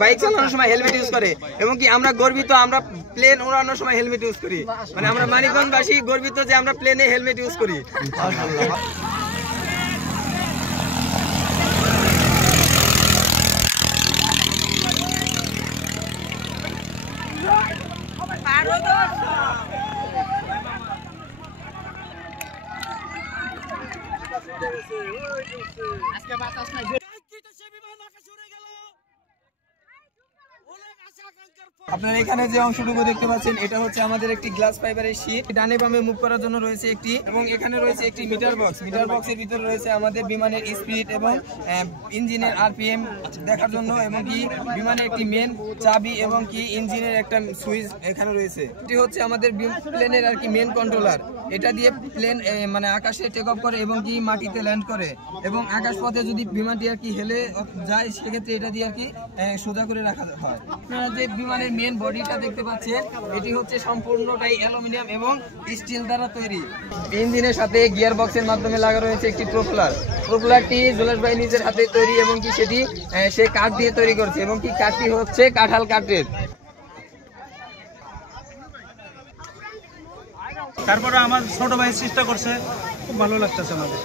Bike চালানোর সময় helmet use করে এবং কি আমরা গর্বিত আমরা প্লেন ওড়ানোর সময় হেলমেট ইউজ করি, মানে আমরা মানিকগঞ্জবাসী গর্বিত যে আমরা প্লেনে হেলমেট ইউজ করি। আজকে বাতাস নাই, আপনারা এখানে যে অংশটুকু দেখতে পাচ্ছেন এটা হচ্ছে আমাদের একটি গ্লাস ফাইবারের শীট। ডানে বামে মুভ করার জন্য রয়েছে একটি, এবং এখানে রয়েছে একটি মিটার বক্স। মিটার বক্সের ভিতরে রয়েছে আমাদের বিমানের স্পিড এবং ইঞ্জিনের আরপিএম দেখার জন্য, এবং কি বিমানের একটি মেন চাবি এবং কি ইঞ্জিনের একটা সুইচ এখানে রয়েছে। এটি হচ্ছে আমাদের প্লেনের আর কি মেন কন্ট্রোলার। এটা দিয়ে প্লেন মানে আকাশে টেক অফ করে এবং কি মাটিতে ল্যান্ড করে, এবং আকাশপথে যদি বিমানটি আর কি হেলে যায় সেক্ষেত্রে এটা দিয়ে আর কি সোজা করে রাখা হয়। আপনারা যে বিমানের মেন বডিটা দেখতে পাচ্ছেন এটি হচ্ছে সম্পূর্ণটাই অ্যালুমিনিয়াম এবং স্টিল দ্বারা তৈরি। ইঞ্জিনের সাথে গিয়ার বক্সের মাধ্যমে লাগা রয়েছে একটি প্রোপেলার। প্রোপেলারটি জুলেশ ভাই নিজের হাতে তৈরি এবং কি সেটি সে কাঠ দিয়ে তৈরি করছে, এবং কি কাঠটি হচ্ছে কাঁঠাল কাঠের। তারপরে আমার ছোট ভাই চেষ্টা করছে, খুব ভালো লাগতেছে আমাদের।